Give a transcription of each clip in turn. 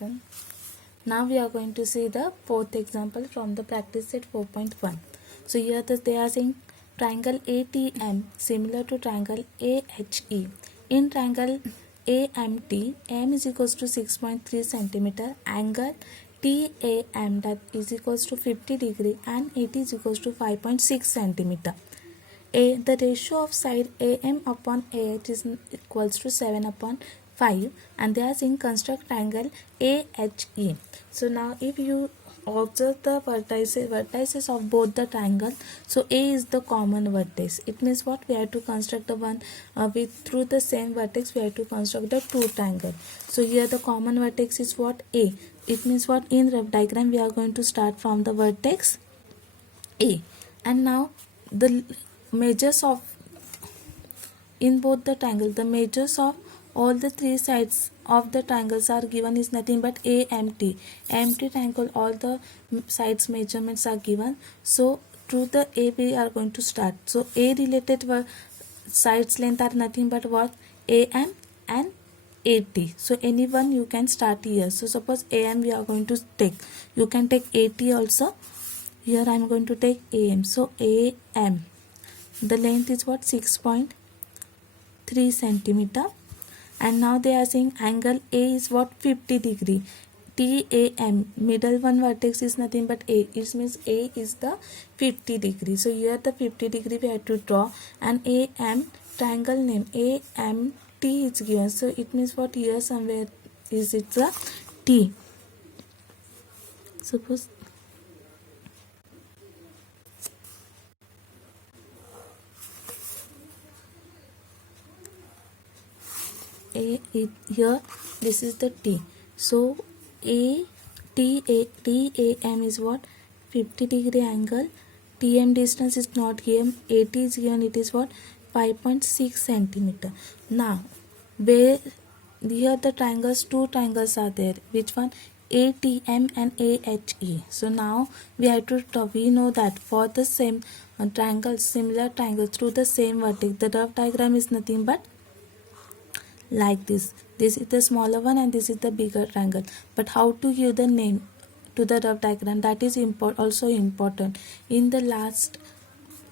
Done. Now we are going to see the fourth example from the practice set 4.1. So here they are saying triangle ATM similar to triangle AHE. In triangle AMT, M is equals to 6.3 centimeter, angle TAM that is equals to 50 degree and AT is equals to 5.6 centimeter. The ratio of side AM upon AH is equals to 7 upon 5 and they are saying construct triangle AHE. So now if you observe the vertices of both the triangle, so A is the common vertex. It means what? We have to construct the one through the same vertex we have to construct the two triangle. So here the common vertex is what? A. It means what? In rough diagram we are going to start from the vertex A, and now the measures of in both the triangle, the measures of all the three sides of the triangles are given is nothing but AMT. AMT triangle, all the sides measurements are given. So through the A we are going to start. So A related sides length are nothing but what? AM and AT. So anyone you can start here. So suppose AM we are going to take. You can take AT also. Here I am going to take AM. So AM. The length is what? 6.3 centimeter. And now they are saying angle A is what? 50 degree. TAM, middle one vertex is nothing but A. It means A is the 50 degree. So here the 50 degree we have to draw, and AM triangle name AMT is given. So it means what? Here somewhere is it the T. Suppose here this is the T. So TAM is what? 50 degree angle. TM distance is not given. AT is given. It is what? 5.6 centimeter. Now where here the triangles, two triangles are there. Which one? ATM and AHE. So now we have to we know that for the same triangles, similar triangles through the same vertex, the rough diagram is nothing but like this. This is the smaller one and this is the bigger triangle. But how to give the name to the rough diagram, that is also important. In the last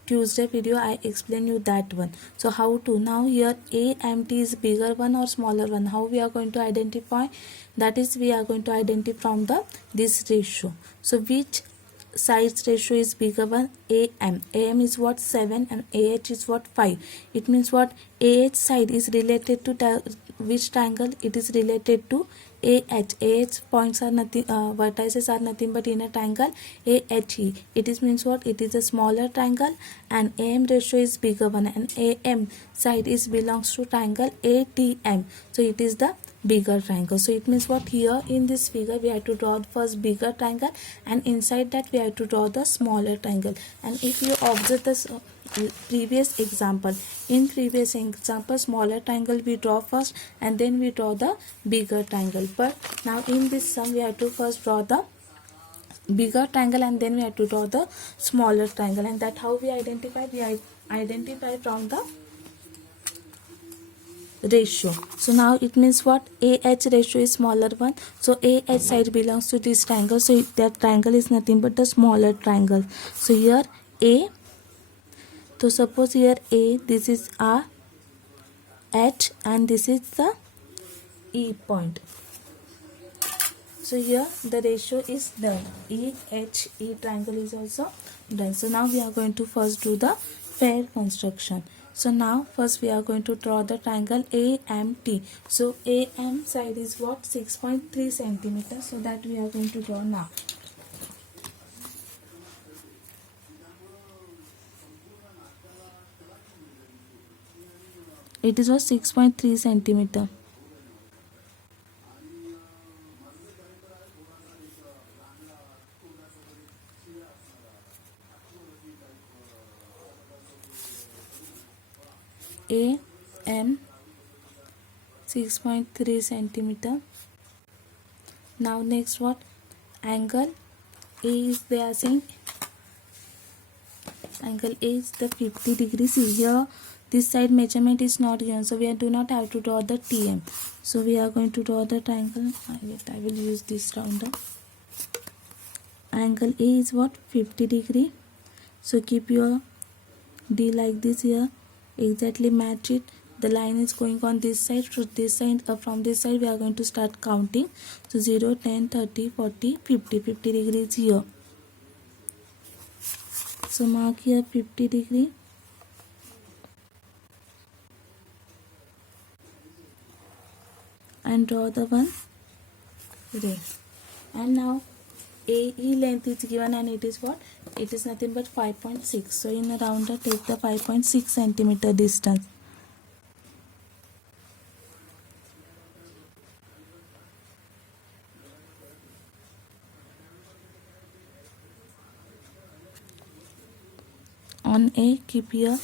Tuesday video I explained you that one. So how to, now here AMT is bigger one or smaller one, how we are going to identify? That is we are going to identify from this ratio. So which sides ratio is bigger one? AM is what? 7 and AH is what? 5. It means what? AH side is related to which triangle? It is related to AH points are nothing, vertices are nothing but in a triangle AHE. It is means what? It is a smaller triangle and AM ratio is bigger one, and AM side is belongs to triangle ATM. So it is the bigger triangle. So it means what? Here in this figure we have to draw the first bigger triangle, and inside that we have to draw the smaller triangle. And if you observe this previous example, in previous example smaller triangle we draw first and then we draw the bigger triangle. But now in this sum we have to first draw the bigger triangle and then we have to draw the smaller triangle. And that how we identify? We identify from the ratio. So now it means what? AH ratio is smaller one. So AH side belongs to this triangle. So that triangle is nothing but the smaller triangle. So here A. So suppose here A, this is a H and this is the E point. So here the ratio is done. EHE triangle is also done. So now we are going to first do the pair construction. So now first we are going to draw the triangle AMT. So AM side is what? 6.3 centimeter. So that we are going to draw now. It is what? 6.3 centimeter. AM 6.3 centimeter. Now next what? Angle A is, they are saying angle A is the 50 degrees. See here this side measurement is not given, so we do not have to draw the TM. So we are going to draw the triangle. I will use this rounder. Angle A is what? 50 degree. So keep your D like this here, exactly match it. The line is going on this side, so this side, from this side we are going to start counting. So 0, 10, 30, 40, 50. 50 degrees here. So mark here 50 degree. And draw the one ray. And now AE length is given, and it is what? It is nothing but 5.6. So in a rounder, take the 5.6 centimeter distance. On A, keep here.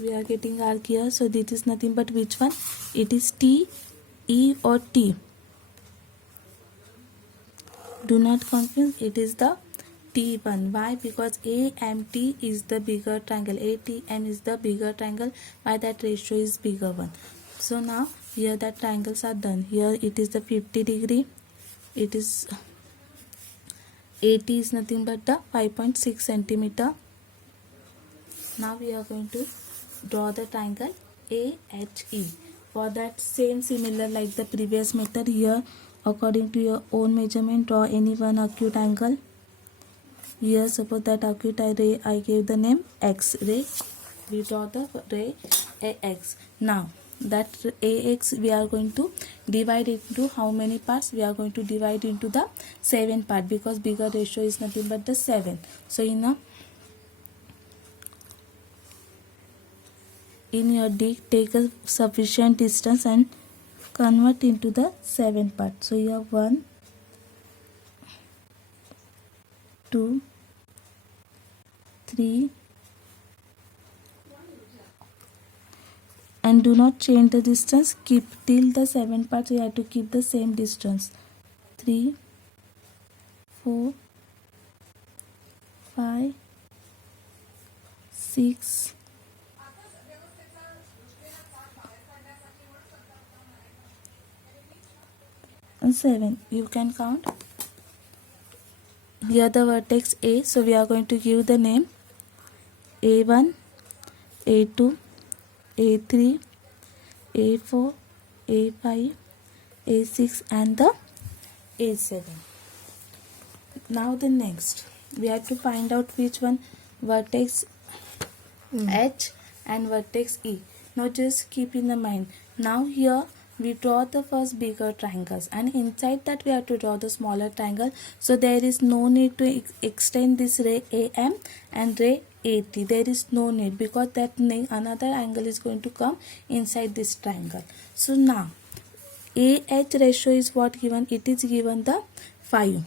We are getting arc here. So this is nothing but which one? It is T, E or T. Do not confuse, it is the T1. Why? Because AMT is the bigger triangle. ATM is the bigger triangle. Why? That ratio is bigger one. So now here the triangles are done. Here it is the 50 degree. It is AT is nothing but the 5.6 centimeter. Now we are going to draw the triangle AHE. For that same similar like the previous method, here according to your own measurement, draw any one acute angle. Here suppose that acute ray I gave the name X ray. We draw the ray AX. Now that AX we are going to divide into how many parts? We are going to divide into the 7 part, because bigger ratio is nothing but the 7. So in your D, take a sufficient distance and convert into the 7 part. So you have 1, 2, 3, and do not change the distance. Keep till the 7 parts. You have to keep the same distance. 3, 4, 5, 6, and 7. You can count. Here the vertex A, so we are going to give the name A1, A2, A3, A4, A5, A6 and the A7. Now the next, we have to find out which one vertex H and vertex E. Now just keep in the mind, now here we draw the first bigger triangles, and inside that we have to draw the smaller triangle. So there is no need to extend this ray AM and ray AT. There is no need, because that another angle is going to come inside this triangle. So now AH ratio is what given? It is given the 5.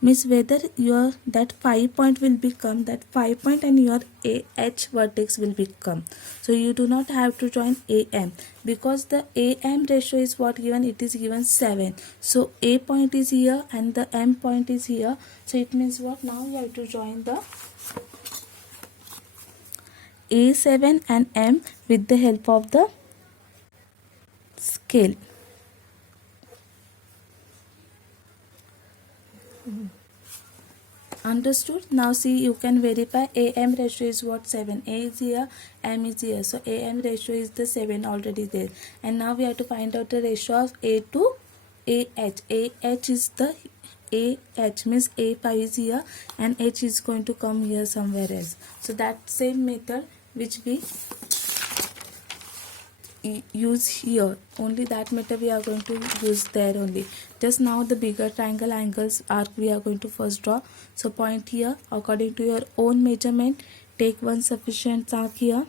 Means whether your that 5 point will become that 5 point and your AH vertex will become. So you do not have to join AM, because the AM ratio is what given? It is given 7. So A point is here and the M point is here. So it means what? Now you have to join the A7 and M with the help of the scale. Understood? Now see, you can verify. AM ratio is what? 7. A is here, M is here. So AM ratio is the 7 already there. And now we have to find out the ratio of A to AH. AH is the AH means A5 is here and H is going to come here somewhere else. So that same method which we use here, only that method we are going to use there only. Just now the bigger triangle angles arc we are going to first draw. So point here according to your own measurement, take one sufficient arc here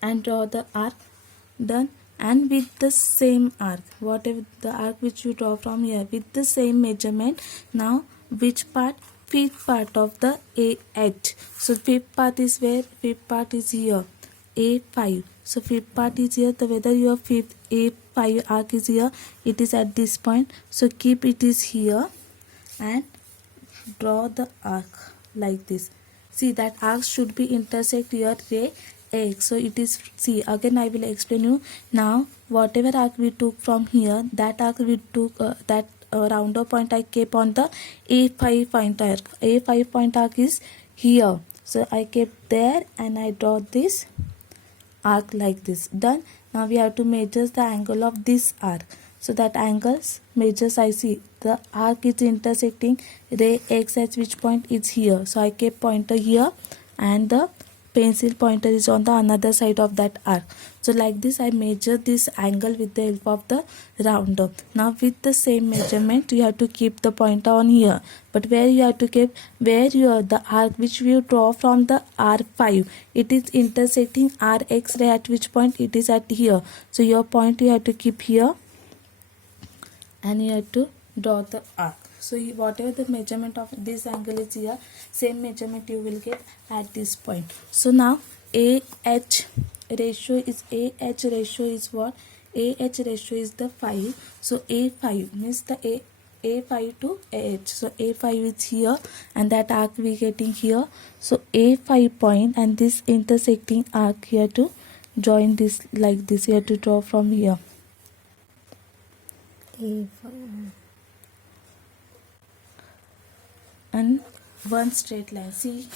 and draw the arc. Done. And with the same arc, whatever the arc which you draw from here, with the same measurement, now which part? Fifth part of the AH. So fifth part is where? Fifth part is here, A5. So fifth part is here. The whether your fifth A5 arc is here, it is at this point. So keep it is here and draw the arc like this. see that arc should be intersect your ray X. So it is, see again I will explain you. Now whatever arc we took from here, that arc we took that rounder point I kept on the A5 point arc. A5 point arc is here, so I kept there and I draw this arc like this. Done. Now we have to measure the angle of this arc. So that angles measures, I see the arc is intersecting ray X at which point is here. So I kept pointer here and the pencil pointer is on the another side of that arc. So like this I measure this angle with the help of the rounder. Now with the same measurement you have to keep the pointer on here, but where you have to keep, where you the arc which we draw from the R5, it is intersecting Rx ray at which point it is at here. So your point you have to keep here and you have to draw the arc. So whatever the measurement of this angle is here, same measurement you will get at this point. So now AH ratio is what? AH ratio is the 5. So A5 means the A5 to AH. So A5 is here and that arc we getting here. So A5 point and this intersecting arc here to join this like this. You have to draw from here. A5. And one straight line. See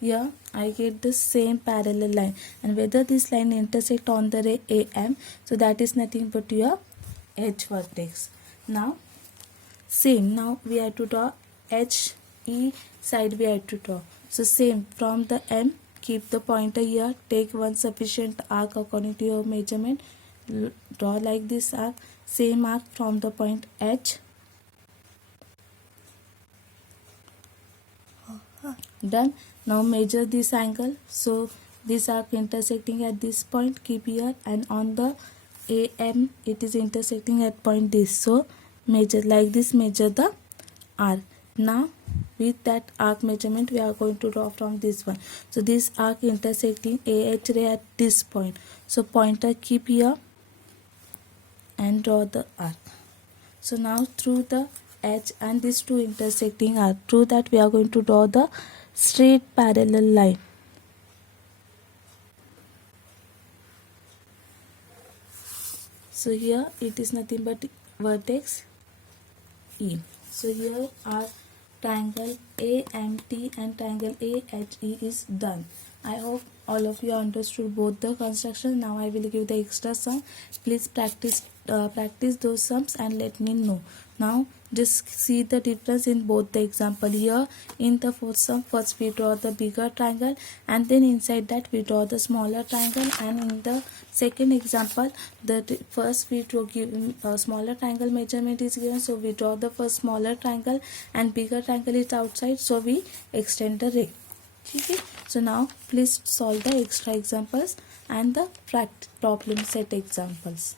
here I get the same parallel line, and whether this line intersect on the ray AM, so that is nothing but your H vertex. Now same, now we have to draw HE side we have to draw. So same from the M, keep the pointer here, take one sufficient arc according to your measurement, draw like this arc, same arc from the point H. Done. Now measure this angle. So this arc intersecting at this point, keep here, and on the AM it is intersecting at point this. So measure like this, measure the arc. Now with that arc measurement we are going to draw from this one. So this arc intersecting AH ray at this point. So pointer keep here and draw the arc. So now through the H and these two intersecting arc, through that we are going to draw the straight parallel line. So here it is nothing but vertex E. So here our triangle AMT and triangle AHE is done. I hope all of you understood both the construction. Now I will give the extra sum. Please practice those sums and let me know. Now just see the difference in both the example. Here in the fourth sum, first we draw the bigger triangle and then inside that we draw the smaller triangle, and in the second example first we draw given smaller triangle measurement is given, so we draw the first smaller triangle and bigger triangle is outside, so we extend the ray. Okay. So now please solve the extra examples and the problem set examples.